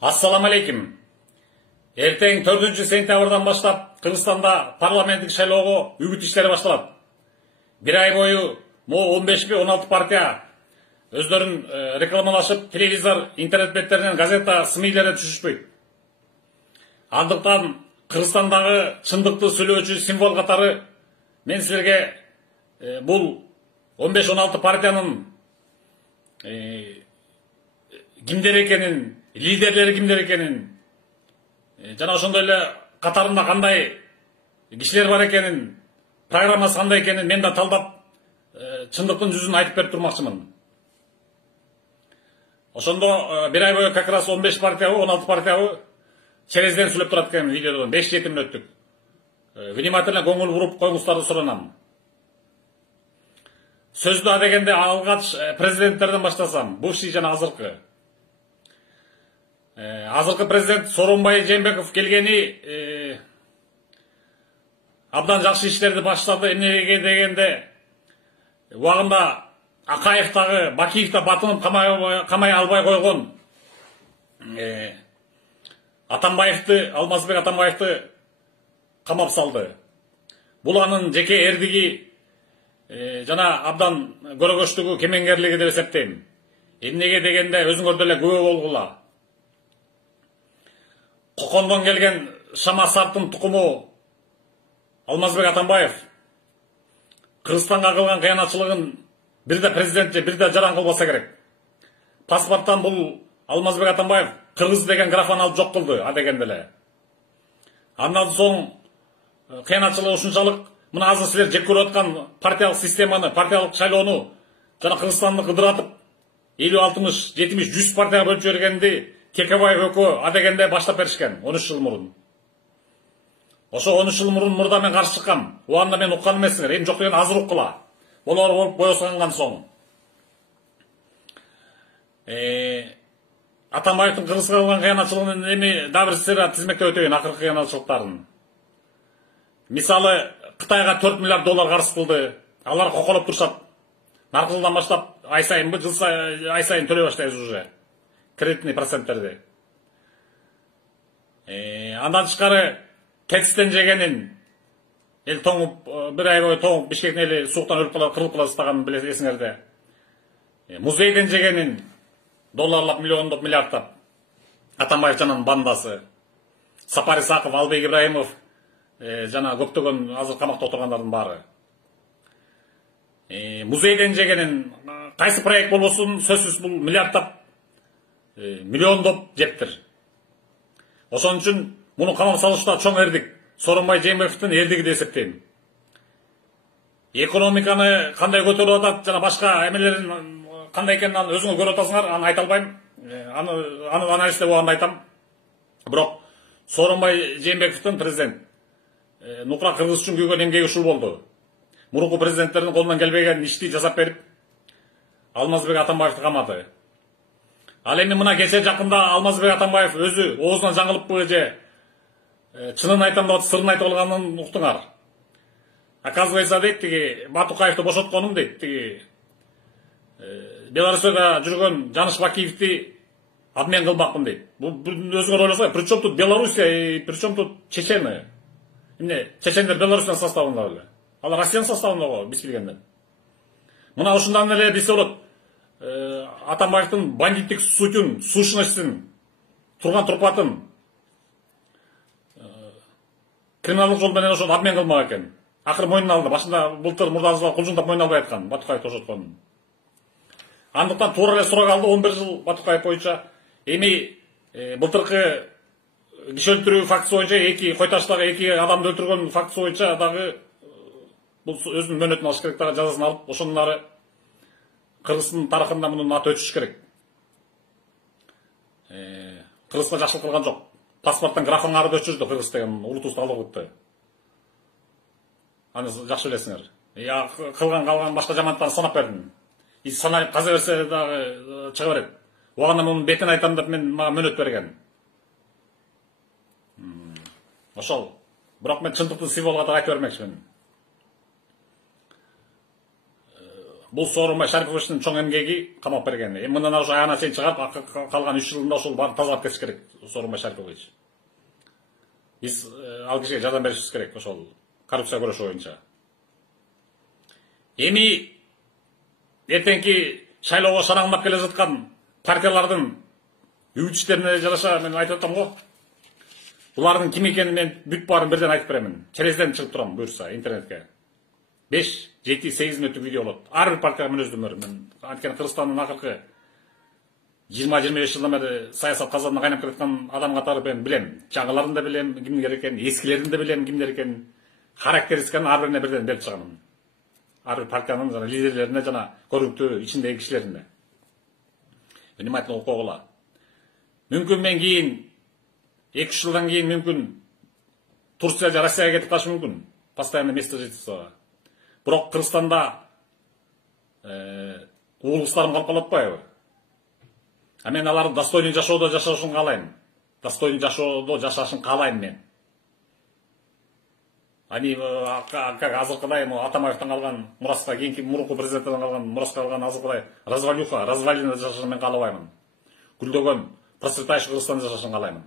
Ассаламу алейкум. Эртең 4 сентябрдан баштап Кыргызстанда парламенттик шайлоого үгүт иштери башталат. Bir ай бою могу 15-16 партия өздөрүн рекламалашып, телевизор, интернет беттеринен, газета, СМИлерде түшүшпөйт. Андыктан Кыргызстандагы чындыкты сүйлөөчү символ катары мен силерге бул 15-16 партиянын кимдер экенин, лидерлери кимдер экенин, жана ошондой эле катарында кандай кишилер бар экенин, программасы кандай экенин мен да талдап, чындыктын жүзүн айтып берип турмакчымын. Ошондо bir ай бою как раз 15 партиябы, 16 партиябы черезден сүйлөп турат экен видеодон 5-7 мүнөттүк. Внимательно көңүл буруп коюңуздарды суранам. Сөздү адегенде алгач президенттерден баштасам, бывший жана азыркы. Азыркы президент Сооронбай Жээнбеков келгени абдан жакшы иштерди баштады. Эмнеге дегенде убагында Акаевдагы, Бакиевда батынып камай албай койгон Атамбаевди, Алмазбек Атамбаевди камап салды. Бул анын жеке эрдиги жана абдан көрөгөчтүгү, кемеңгерлиги деп эсептейм. Эмнеге дегенде өзүңөр деле күбө болгула. Кокондон келген Шамасарттын тукуму Алмазбек Атамбаев Кыргызстанга кылган кыянатчылыгын бир да президент же бир да жаран кылбаса керек. Паспорттан бул Алмазбек Атамбаев кыргыз деген графаны алып жок кылды, адегенде эле. Андан соң кыянатчылыгы ушунчалык, мына азыр силер жек көрүп аткан партиялык системаны, партиялык шайлоону жана Кыргызстанды кыдыратып 50-60, 70, 100 партияга бөлүп жибергенди Кекебаев экөө адегенде баштап беришкен 13 жыл мурун. Ошо 13 жыл мурда мен каршы чыккам. Убагында мен уккан эмессиңер. Эми жок деген азыр уккула. Болор болуп боёсунган соң. Атамбаевдин Кыргызга кылган кыянатчылыгын эми дагы бир сыйра тизмектеп өтөйүн, акыркы кыянатчылыктарын. Мисалы, Кытайга 4 миллиард доллар карыз кылды. Алар коколоп турушат. Наркылдан баштап ай сайын, ай сайын төлөй баштайбыз уже. Кредитный проценттерди. Андан тышкары кетистен жегенин эл тоңуп, bir ай бою тоңуп, Бишкектин эли сууктан өлүп калып, кырылып кала баштаганын билесиңерде. Музейден жегенин долларлап, миллиондоп, миллиардтап Атамбаев жанын бандасы, Сапар Исаков, Албек Ибраимов жана көптөгөн азыр камакта отургандардын баары. Музейден жегенин кайсы проект болбосун, сөзсүз бул миллиардтап, миллиондоп жептир. Ошон үчүн муну камап салышта чоң эрдик. Сооронбай Жээнбековдун эрдиги деп эсептейм. Экономиканы кандай көтөрүп атат жана башка эмелерин кандай экенин өзүңөр көрүп атасыңар, аны айта албайм. Аны анализдеп убагында айтам. Бирок Сооронбай Жээнбековдун президент нукура кыргыз үчүн күйгөн эмгеги ушул болду. Мурунку президенттердин колунан келбеген ишти жасап берип, Алмазбек Атамбаевди камады. Ал эми мына кече жакында Алмазбек Атамбаев өзү оозунан жаңылыппы же чынын айтам деп сырын айтып алганын уктуңар. Оказывается, дейт, тиги Батукаевди бошотконум дейт, тиги Белоруссияда жүргөн Жаныш Бакиевди обмен кылмакмын дейт. Бул өзүңөр ойлосоңор, причем тут Белоруссия, причем тут Чечена? Эмне, чечендер Белоруссиянын составында беле? Алар Россиянын составында го, биз билгенден. Мына ушундан эле бизде болот. Атамбаевдин бандиттик сутун, сущностин, турган турпатын криминалдык жол менен ошону обмен кылмак экен. Акыры мойнуна алды. Башында былтыр мурдасына кулжундап мойнуна албай аткан, Батукаев ошоткон. Андыктан туура эле сурак алды 11 жыл Батукаев боюнча. Эми былтыркы киши өлтүрүү фактысы боюнча, кой таштагы 2 адамды өлтүргөн фактысы боюнча дагы бул өзүнүн мөөнөтүн алыш керек, дагы жазасын алып, ошонун ары Кыргыздын тарыхында мунун аты өчүш керек. Кыргызга жакшылык кылган жок. Паспорттан графын ары өчүрдү Кыргыз деген улутубузду алып. Аны жакшы билесиңер. Кылган башка жамандыктарын санап бердим. Санап каза берсе дагы чыга берет. Убагында мунун бетин айтам деп мага мөөнөт берген. Ошол. Бирок мен чындыктын символу катары айтып бермекчимин. бул Сооронбай Шариповичтин чоң эмгеги камап берген. Мындан ары аяна чейин чыгарып, калган 3 жылында ошол баарын тазалап кетиш керек Сооронбай Шарипович. Биз ал кишиге жардам беришибиз керек ошол коррупция көрүшү боюнча. Эми эртеңки шайлоого шараңдап келе жаткан партиялардын үгүтчүлөрүнө жараша мен айтып атам го. Булардын ким экенин мен бүт баарын бирден айтып беремин. Терезеден чыгып турам буюрса интернетке. 5, 7, 8 мүнөттүк видео болот. Ар бир партияга мүнөздөмөр. Мен анткени Кыргызстандын акыркы 20-25 жылдан бери саясат казанына кайнап келаткан адам катары мен билем. Жаңыларын да билем, кимдер экенин, эскилерин да билем, кимдер экенин. Характеристиканы ар бирине бирден берип чыгамын. Ар бир партиянын жана лидерлерине жана көрүнүктүү ичиндеги кишилерине. Внимательно окуп койгула. Мүмкүн мен кийин 2-3 жылдан кийин мүмкүн Турция же Россияга кетип калышы мүмкүн. Постоянно место жительствого. Бирок Кыргызстанда уул кыздарым калып калып атпайбы? А мен алардын достойный жашоодо жашашын каалайм. Достойный жашоодо жашашын каалайм мен. Ани азыркыдай Атамбаевден калган мураска, кийинки мурунку президенттен калган мураска калган азыркыдай развалина жашашын мен каалабаймын. Гүлдөгөн процветающий Кыргызстанда жашашын каалаймын.